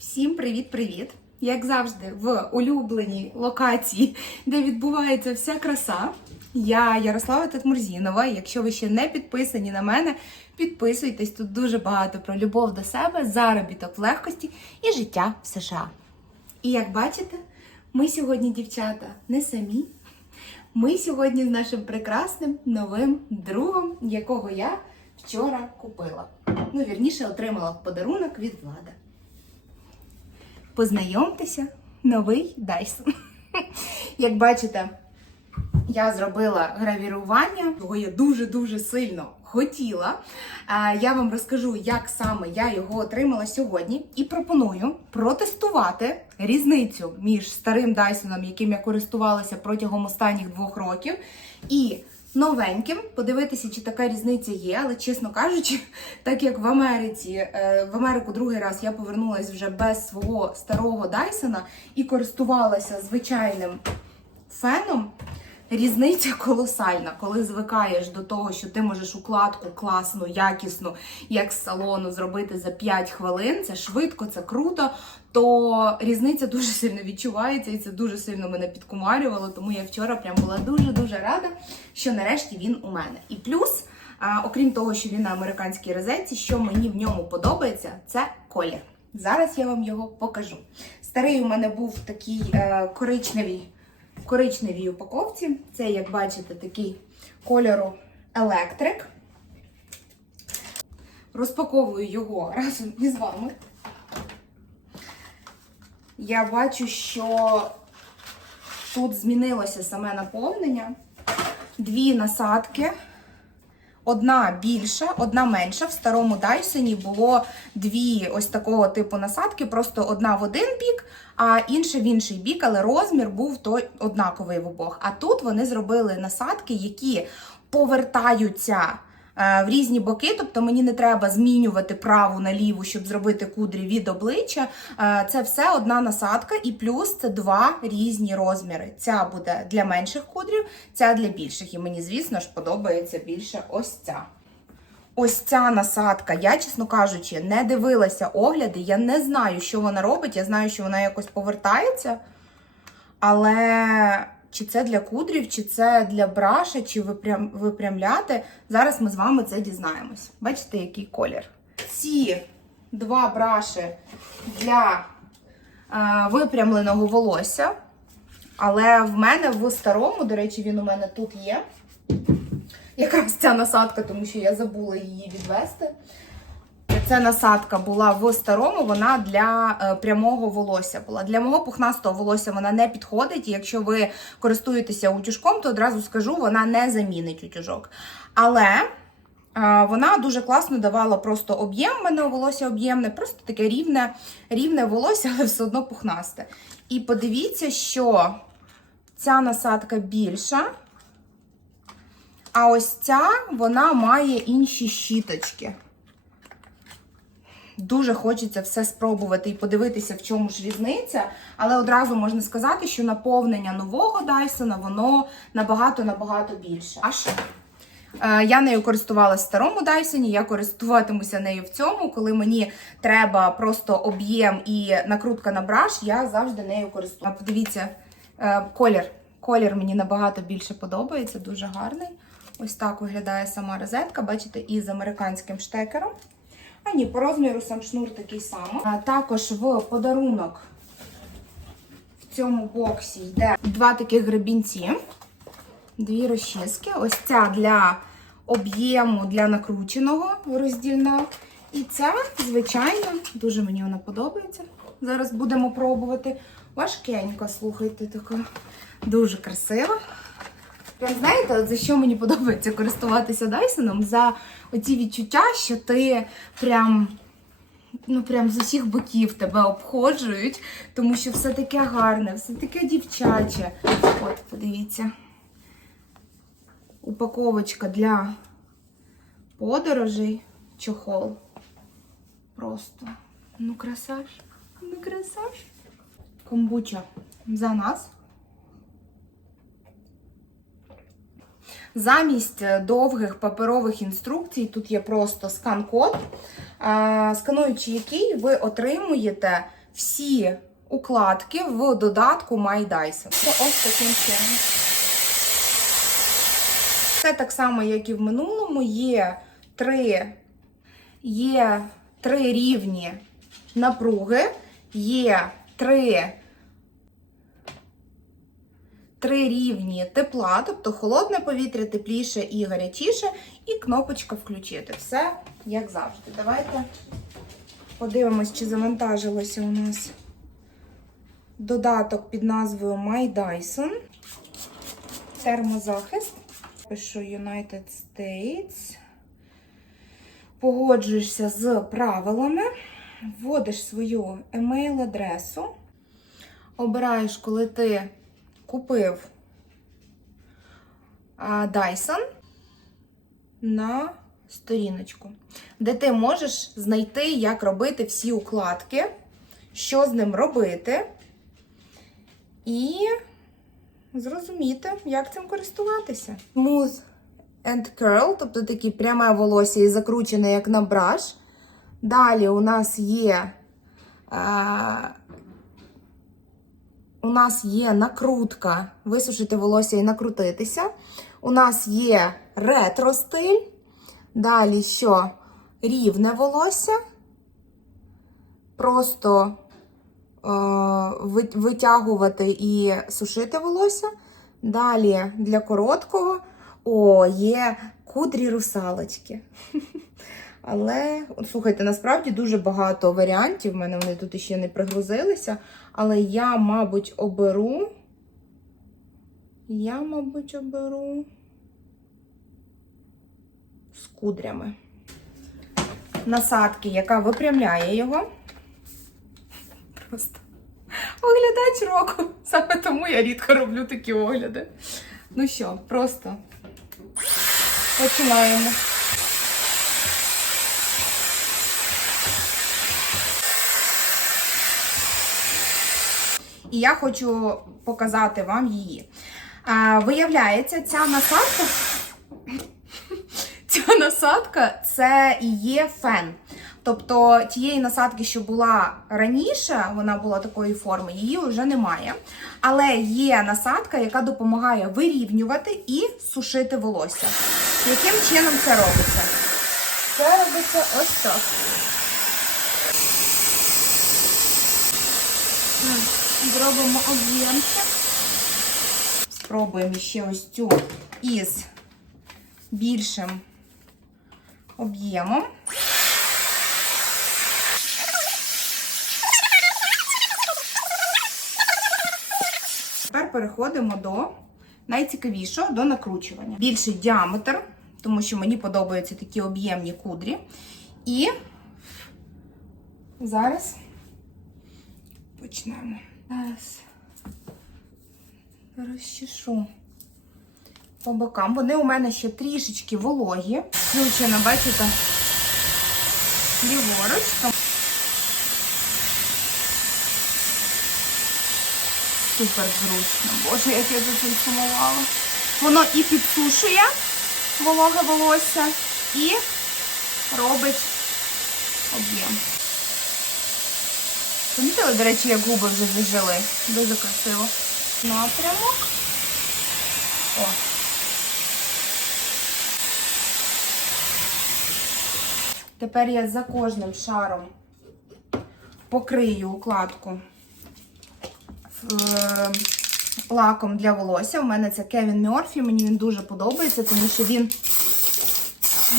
Всім привіт-привіт! Як завжди, в улюбленій локації, де відбувається вся краса. Я Ярослава Тетмурзінова. Якщо ви ще не підписані на мене, підписуйтесь. Тут дуже багато про любов до себе, заробіток в легкості і життя в США. І як бачите, ми сьогодні, дівчата, не самі. Ми сьогодні з нашим прекрасним новим другом, якого я вчора купила. Ну, вірніше, отримала подарунок від влади. Познайомтеся, новий Dyson. Як бачите, я зробила гравірування, його я дуже-дуже сильно хотіла. Я вам розкажу, як саме я його отримала сьогодні, і пропоную протестувати різницю між старим Дайсоном, яким я користувалася протягом останніх двох років, і новеньким, подивитися, чи така різниця є. Але чесно кажучи, так як в Америці, е, в Америку другий раз я повернулася вже без свого старого Дайсона і користувалася звичайним феном. Різниця колосальна, коли звикаєш до того, що ти можеш укладку класну, якісну, як з салону, зробити за 5 хвилин. Це швидко, це круто. То різниця дуже сильно відчувається, і це дуже сильно мене підкумарювало. Тому я вчора прям була дуже дуже рада, що нарешті він у мене. І плюс, окрім того, що він на американській розетці, що мені в ньому подобається, це колір. Зараз я вам його покажу. Старий у мене був такий е, коричневий в коричневій упаковці. Це, як бачите, такий кольору електрик. Розпаковую його разом із вами. Я бачу, що тут змінилося саме наповнення. Дві насадки. Одна більша, одна менша. В старому Дайсоні було дві ось такого типу насадки, просто одна в один бік, а інша в інший бік, але розмір був той однаковий в обох. А тут вони зробили насадки, які повертаються в різні боки, тобто мені не треба змінювати праву на ліву, щоб зробити кудрі від обличчя. Е, Це все одна насадка, і плюс це два різні розміри. Ця буде для менших кудрів, ця для більших. І мені, звісно ж, подобається більше ось ця. Ось ця насадка, я, чесно кажучи, не дивилася огляди, я не знаю, що вона робить. Я знаю, що вона якось повертається. Але чи це для кудрів, чи це для браша, чи випрям... випрямляти, зараз ми з вами це дізнаємось. Бачите, який колір? Ці два браші для е, випрямленого волосся. Але в мене в старому, до речі, він у мене тут є. Якраз ця насадка, тому що я забула її відвести. Ця насадка була в старому, вона для е, прямого волосся була. Для мого пухнастого волосся вона не підходить. І якщо ви користуєтеся утюжком, то одразу скажу, вона не замінить утюжок. Але е, вона дуже класно давала просто об'єм. У мене волосся об'ємне, просто таке рівне, рівне волосся, але все одно пухнасте. І подивіться, що ця насадка більша. А ось ця вона має інші щіточки. Дуже хочеться все спробувати і подивитися, в чому ж різниця. Але одразу можна сказати, що наповнення нового Дайсона воно набагато-набагато більше. Аж е, я нею користувалася в старому Дайсоні, я користуватимуся нею в цьому. Коли мені треба просто об'єм і накрутка на браш, я завжди нею користуюся. Подивіться, е, колір. Колір мені набагато більше подобається, дуже гарний. Ось так виглядає сама розетка, бачите, із американським штекером. А ні, по розміру сам шнур такий самий. А також в подарунок в цьому боксі йде два таких гребінці, дві розчіски. Ось ця для об'єму, для накрученого роздільна. І ця, звичайно, дуже мені вона подобається. Зараз будемо пробувати. Важкенько, слухайте, така дуже красива. Прям знаєте, от за що мені подобається користуватися Дайсоном? За оці відчуття, що ти прям. Ну, прям з усіх боків тебе обходжують, тому що все таке гарне, все таке дівчаче. От, подивіться. Упаковочка для подорожей, чохол. Просто. Ну, красаж. Ну, красаж. Комбуча за нас. Замість е, довгих паперових інструкцій, тут є просто скан-код, скануючи який ви отримуєте всі укладки в додатку My Dyson. Це ось таким чином. Це так само, як і в минулому, є три, є три рівні напруги, є три, три рівні тепла, тобто холодне повітря, тепліше і гарячіше, і кнопочка включити. Все як завжди. Давайте подивимось, чи завантажилося у нас додаток під назвою My Dyson. Термозахист. Пишу United States. Погоджуєшся з правилами, вводиш свою емейл-адресу, обираєш, коли ти купив Dyson на сторіночку, де ти можеш знайти, як робити всі укладки, що з ним робити, і зрозуміти, як цим користуватися. Smooth and curl, тобто такі пряме волосся і закручене, як на браш. Далі у нас є. У нас є накрутка, висушити волосся і накрутитися. У нас є ретро стиль. Далі що? Рівне волосся. Просто е, витягувати і сушити волосся. Далі для короткого. О, є кудрі русалочки. Але, слухайте, насправді дуже багато варіантів. У мене вони тут ще не пригрузилися. Але я, мабуть, оберу. Я, мабуть, оберу з кудрями. Насадки, яка випрямляє його. Просто оглядач року. Саме тому я рідко роблю такі огляди. Ну що, просто починаємо. І я хочу показати вам її. А, виявляється, ця насадка. Ця насадка це і є фен. Тобто тієї насадки, що була раніше, вона була такої форми, її вже немає. Але є насадка, яка допомагає вирівнювати і сушити волосся. Яким чином це робиться? Це робиться ось так. Так, Зробимо об'ємчик. Спробуємо ще ось цю із більшим об'ємом. Тепер переходимо до найцікавішого до накручування. Більший діаметр, тому що мені подобаються такі об'ємні кудрі. І зараз почнемо. Зараз розчешу по бокам. Вони у мене ще трішечки вологі. Включено, бачите, ліворуч. Супер зручно. Боже, як я за цим сумувала. Воно і підсушує вологе волосся, і робить об'єм. Помітили, до речі, як губи вже зажили. Дуже красиво. Напрямок. О. Тепер я за кожним шаром покрию укладку е, лаком для волосся. У мене це Кевін Мьорфі. Мені він дуже подобається, тому що він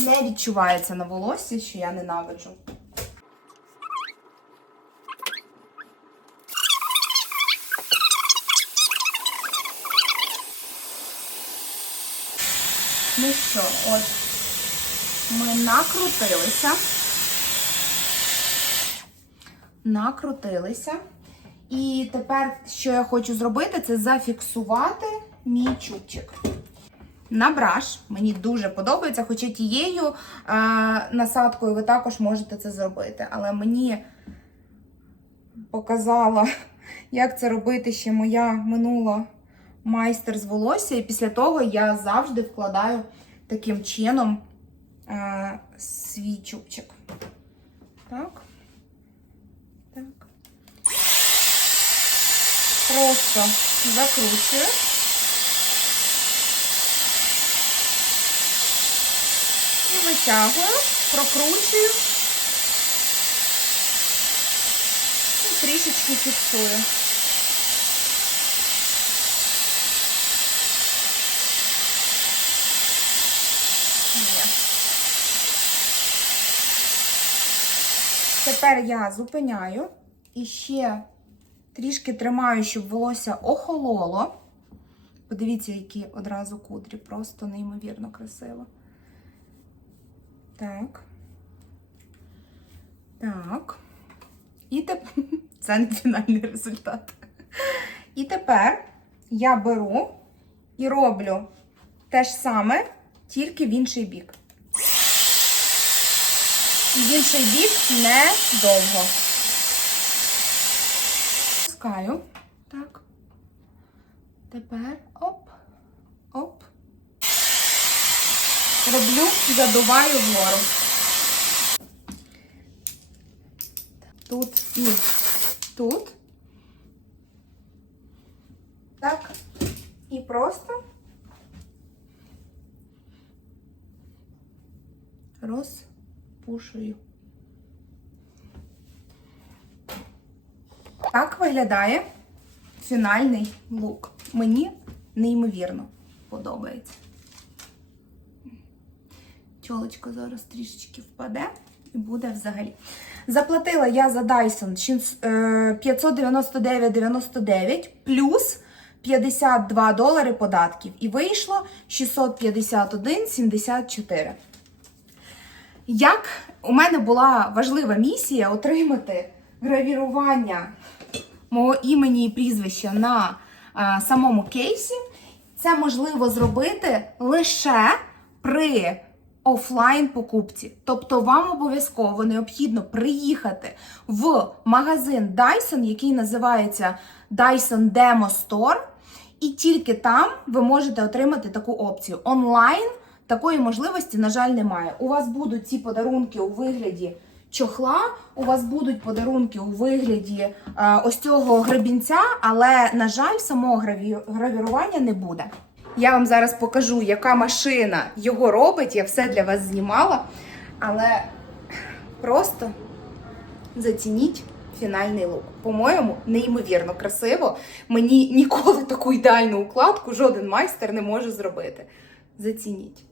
не відчувається на волоссі, що я ненавиджу. Ну що, от ми накрутилися. Накрутилися. І тепер, що я хочу зробити, це зафіксувати мій чубчик. На браш мені дуже подобається, хоча тією е, насадкою ви також можете це зробити. Але мені показала, як це робити ще моя минула майстер з волосся. І після того я завжди вкладаю таким чином е, свій чубчик. Так. Так. просто закручую. І витягую, прокручую і трішечки фіксую. Є. Тепер я зупиняю і ще трішки тримаю, щоб волосся охололо. Подивіться, які одразу кудрі, просто неймовірно красиво. Так. Так. І тепер це не фінальний результат. І тепер я беру і роблю те ж саме, тільки в інший бік. І в інший бік недовго. Пускаю. Так. Тепер оп, оп. Роблю, задуваю вгору. Тут і тут. Так. І просто розпушую. Так виглядає фінальний лук. Мені неймовірно подобається. Чолочка зараз трішечки впаде і буде взагалі. Заплатила я за Dyson е, 599,99 плюс 52 долари податків. І вийшло 651,74. Як у мене була важлива місія отримати гравірування мого імені і прізвища на е, самому кейсі, це можливо зробити лише при офлайн покупці. Тобто вам обов'язково необхідно приїхати в магазин Dyson, який називається Dyson Demo Store, і тільки там ви можете отримати таку опцію. Онлайн такої можливості, на жаль, немає. У вас будуть ці подарунки у вигляді чохла, у вас будуть подарунки у вигляді е, ось цього гребінця, але, на жаль, самого граві... гравірування не буде. Я вам зараз покажу, яка машина його робить. Я все для вас знімала. Але просто зацініть фінальний лук. По-моєму, неймовірно красиво. Мені ніколи таку ідеальну укладку жоден майстер не може зробити. Зацініть.